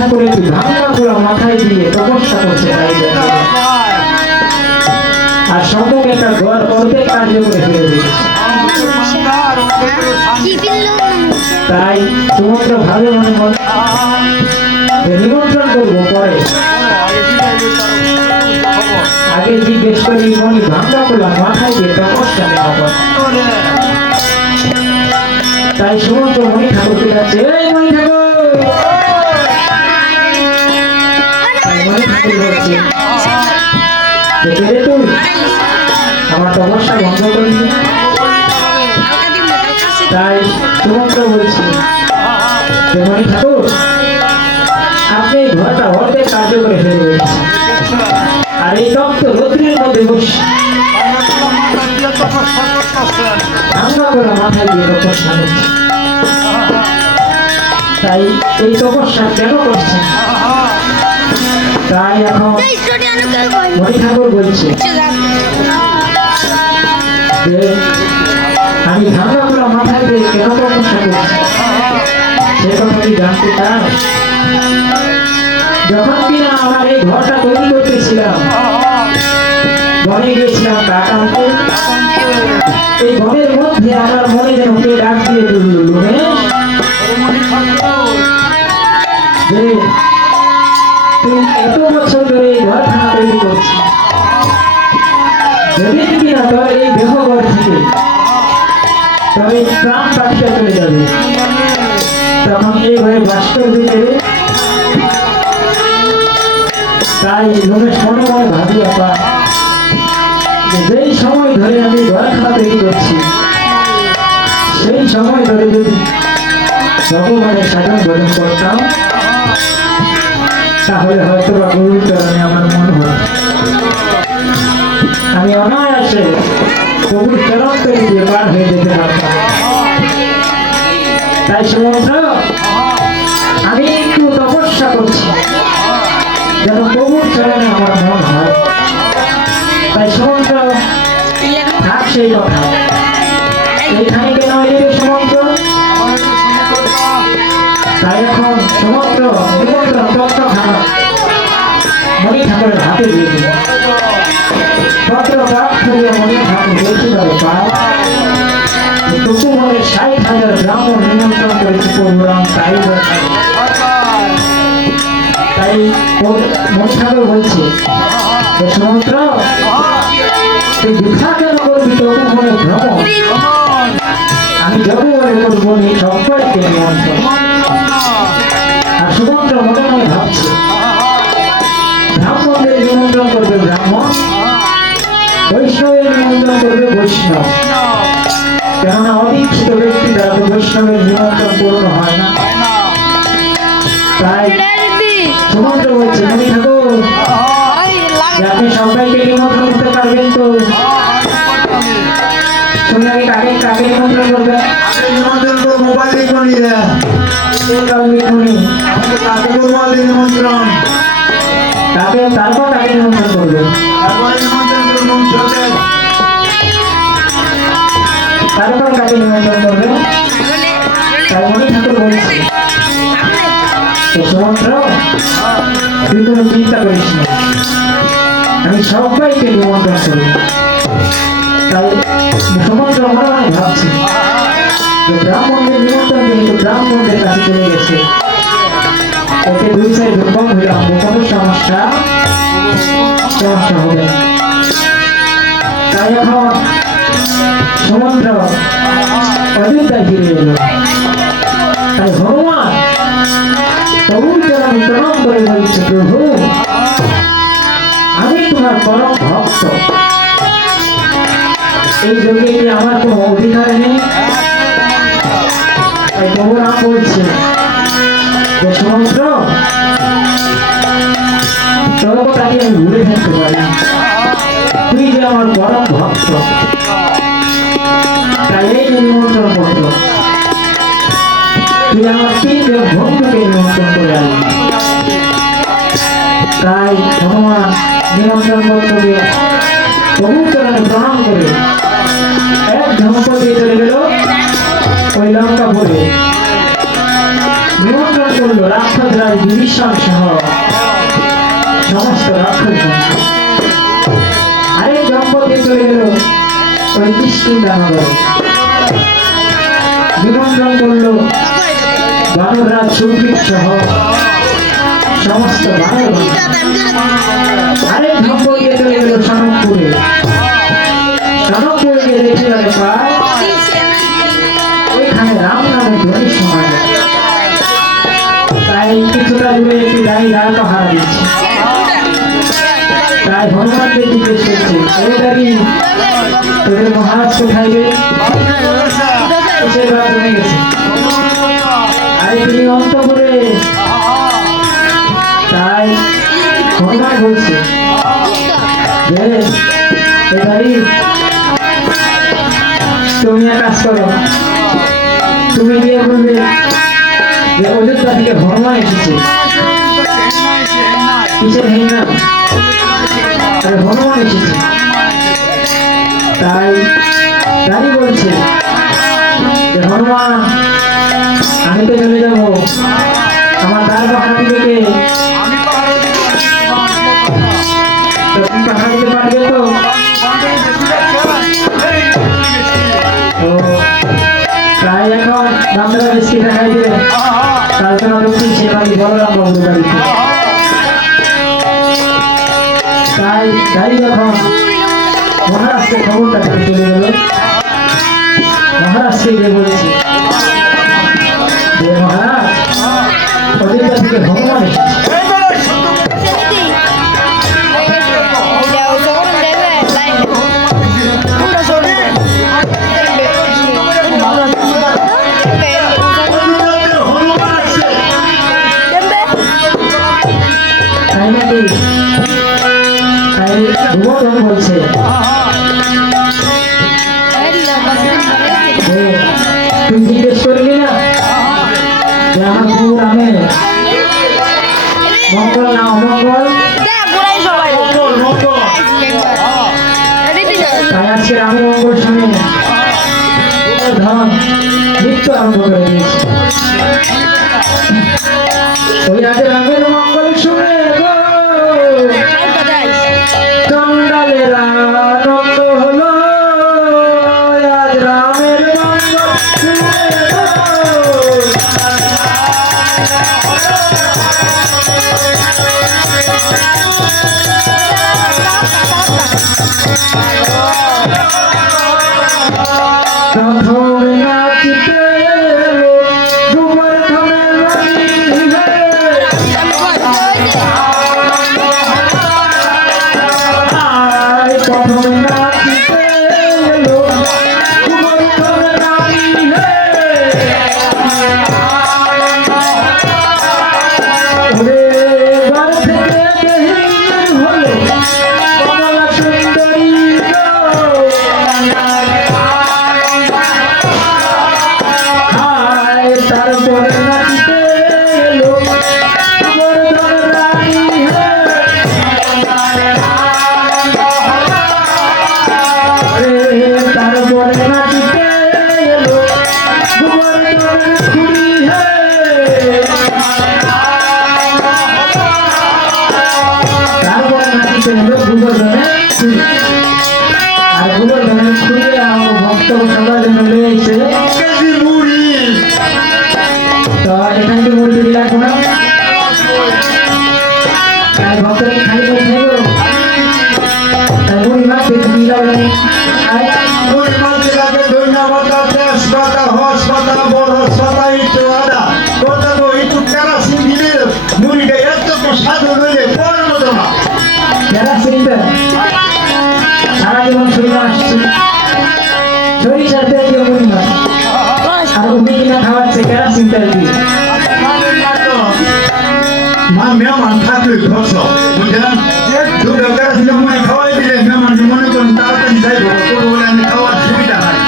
ঠাকুর একটি ভাঙা পোড়া মাথায় দিয়ে তপস্যা করছে তাই দেখে। আর সম্মুখ একটা ঘর অর্ধেক কার্য করে ফেলে দিয়েছে। তাই সমুদ্র ভাবে মনে মনে নিমন্ত্রণ করবো পরে, আগে জিজ্ঞেস করি মনি ভাঙা পোড়া মাথায় দিয়ে তপস্যা নেওয়া পর। তাই সমুদ্র মণি ঠাকুরকে যাচ্ছে, এই মণি ঠাকুর। মণি ঠাকুর বলছে, তুই আমার তপস্যা বন্ধ করবি। তাই সমুদ্র বলছে, মণি ঠাকুর আপনি এই ঘরটা অর্ধেক কার্য করে ফেলে দিয়েছেন, আর এই তপ্ত রৌদ্রের মধ্যে বসে ভাঙা পোড়া মাথায় দিয়ে তপস্যা করছে। তাই এই তপস্যা কেন করছেন? তাই এখন মণি ঠাকুর বলছে যে আমি ভাঙা পোড়া মাথায় দিয়ে কেন তপস্যা করছি সে কথা কি জানতে চান? যখন কিনা আমার এই ঘরটা তৈরি করতেছিলাম, বনে গিয়েছিলাম কাঠ আনতে, এই ঘরের মধ্যে আমার মনে যেন কে ডাক দিয়ে তুলল, যে তুই এত বছর ধরে এই ঘরখানা তৈরি করছিস, যেদিন কিনা তোর এই দেহ ঘর থেকে তোর এই প্রাণ পাখিটা চলে যাবে, তখন এই ঘরে বাস করবি কে? তাই রমেশ মনে মনে ভাবি আপা, যেই সময় ধরে আমি ঘরখানা তৈরি করছি সেই সময় ধরে যদি ভগবানের সাধন ভজন করতাম তাহলে হয়তো বা গুরুর চরণে আমার মন হয়, আমি অনায়াসে প্রভুর চরণ তৈরি দিয়ে পার হয়ে যেতে পারতাম। তাই সমুদ্র আমি একটু তপস্যা করছি যেন প্রভুর চরণে আমার মন হয়। তাই সমুদ্র থাক সেই কথা, এইখানে কেন এলে সমুদ্র? তাই এখন সমুদ্র নিমন্ত্রণ পত্রখানা মণি ঠাকুরের হাতে দিয়ে দিল। পত্র পাঠ করিয়া মণি ঠাকুর বলছিল, টুকু মনের ৬০,০০০ ব্রাহ্মণ নিমন্ত্রণ করেছে প্রভুরাম, তাই তাই মণি ঠাকুর বলছে, সমুদ্র তুই বৃথা কেন করবি টুকু মনের ভ্রমণ? আমি যাবো বলে করবো নি সবাইকে নিমন্ত্রণ। আর সমুদ্র মনে মনে ভাবছে, ব্রাহ্মণদের নিমন্ত্রণ করবে ব্রাহ্মণ, বৈষ্ণবের নিমন্ত্রণ করবে বৈষ্ণব, কেননা অদীক্ষিত ব্যক্তি দ্বারা তো বৈষ্ণবের নিমন্ত্রণ পূর্ণ হয় না। তাই সমুদ্র বলছে, মণি ঠাকুর আপনি সবাইকে নিমন্ত্রণ করতে পারবেন তো? শুনলে কাকে কাকে নিমন্ত্রণ করবে? নিমন্ত্রণ করবো মোবাইল লিখুনি নিমন্ত্রণ তাকে, তারপর তাকে নিমন্ত্রণ করবে, তারপর কাকে নিমন্ত্রণ করবে? তাই মণি ঠাকুর বলছে, সমুদ্র তুই কোনো চিন্তা করিস না, আমি সবাইকে নিমন্ত্রণ করবো। তাই সমুদ্র মনে মনে ভাবছি ব্রাহ্মণদের নিমন্ত্রণ যেহেতু ব্রাহ্মণদের কাছে চলে গেছে, ওকে দুই সাইড দুর্গম হইলাম, কোনো সমস্যা হবে না। তাই এখন সমুদ্র অযোধ্যায় ফিরে এলো। তাই ভগবান প্রভুর চরণে প্রণাম করে বলছে, প্রভু আমি তোমার পরম ভক্ত, এই যুগে কি আমার কোনো অধিকার নেই? তাই প্রভু রাম বলছে যে সমুদ্র তোর কথাকে আমি ভুলে থাকতে পারি, তুই যে আমার পরম ভক্ত, তাই এই নিমন্ত্রণ পত্র তুই আমার ৩ জন বন্ধুকে নিমন্ত্রণ করে আনবি। তাই ভগবান নিমন্ত্রণ পত্রকে প্রভুর চরণে প্রণাম করে এক ধমক দিয়ে চলে গেল ওই লঙ্কা বলে নিমন্ত্রণ করল রাক্ষসরাজ বিভীষণ সহ সমস্ত রাক্ষসগণ আরেক দম্পতি চলে গেল ওই কিষ্কিন্ধা নগরে। নিমন্ত্রণ করল বানররাজ সুগ্রীব সহ সমস্ত বানরগণ। আরেক দম্পতি চলে গেল সনকপুরে। সনকপুরে গিয়ে দেখে গেল প্রায় ওইখানে রাম নামে ধ্বনি শোনা যায়। তাই কিছুটা দূরে একটি গাড়ি দাঁড় পাহারা দিচ্ছে। তাই হনুমানকে জিজ্ঞেস করছে, এই গাড়ি তোদের মহারাজ কোথায় রে? কিসের রাত জমে গেছে? আরে তিনি অন্তপুরে। তাই হনুমান বলছে যে এ গাড়ি তুমি এক কাজ করো, তুমি গিয়ে বলবে যে অযোধ্যা থেকে হনুমান এসেছে। কিসের হিন্না? আরে হনুমান এসেছে। তাই গাড়ি বলছে যে হনুমান আমি তো চলে যাবো, আমার দ্বার পাহারা দিবে কে? তো তুমি পাহারা দিতে পারবে তো? তাই এখন বাংলা বেশি দেখাই যে তার জন্য দক্ষিণ সেবাদি বলরাম বাবুর বাড়িতে। তাই গাড়ি যখন মহারাষ্ট্রে খবরটা করে চলে গেল, মহারাষ্ট্রে গিয়ে বলেছে যে মহারাজ অযোধ্যা থেকে হনুমান এসেছে। বলছে তুই জিজ্ঞেস করলি না যে আমার গুরু রামে মঙ্গল না অমঙ্গল? তাই আজকে রামের মঙ্গল শুনে ধন নৃত্য আরম্ভ করে দিয়েছে। ওই আগে রামের মঙ্গল শুনে চন্ডালের আনন্দ হলো, আজ রামের মঙ্গল শুনে প্রথম নাচিতে এলো গোবর্ধনের রানী হে। প্রথম নাচিতে এলো গোবর্ধনের রানী হে। ওরে এবার থেকে দেহি হলো কমলা সুন্দরী গো। তারপরে নাচিতে এলো গোবর্ধন রানী হে। তারপরে নাচিতে এলো গোবর্ধন খুড়ি হে। তারপরে নাচিতে এলো গোবর্ধনের খুড়ি। আর গোবর্ধনের খুড়ি আমার ভক্ত সবার জন্য রয়েছে তো এখান থেকে মুড়ি দিদি লাগবো না। তাই ভক্তকে খালি করে থাকবো, তাই মুড়ি মাছ দিয়ে যাবে। মুড়ি মাছতে লাগে ধন্যবাদ, তেজপাতা, হসপাতা, বড় হসপাতা, ইটো আদা কথা তো একটু কেরাসিন দিলে মুড়িটা এত স্বাদ হয়ে পড়ার মতো না। কেরাসিনটা সারা জীবন শরীরে আসছে, সরিষার তেল দিয়ে মুড়ি মাছ আর উঠে কিনা খাওয়াচ্ছে কেরাসিন তেল দিয়ে। মা মেহমান থাকলে ধস বুঝলেন, দুটো কেরাসিন মুড়ি খাওয়াই দিলে মেহমান মনে করেন তাড়াতাড়ি যাইব, বলে আমি খাওয়ার সুবিধা নাই।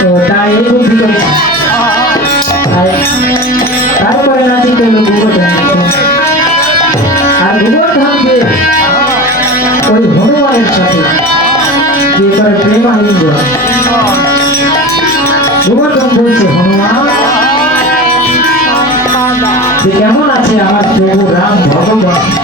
তো তাই এই বুদ্ধি করেছে। তারপরে নাচিতে এলো গোবর্ধন। আর গোবর্ধনকে ওই হনুমানের সাথে যে করে প্রেমালিঙ্গ। গোবর্ধন বলছে হনুমান যে কেমন আছে আমার প্রভু রাম ভগবান।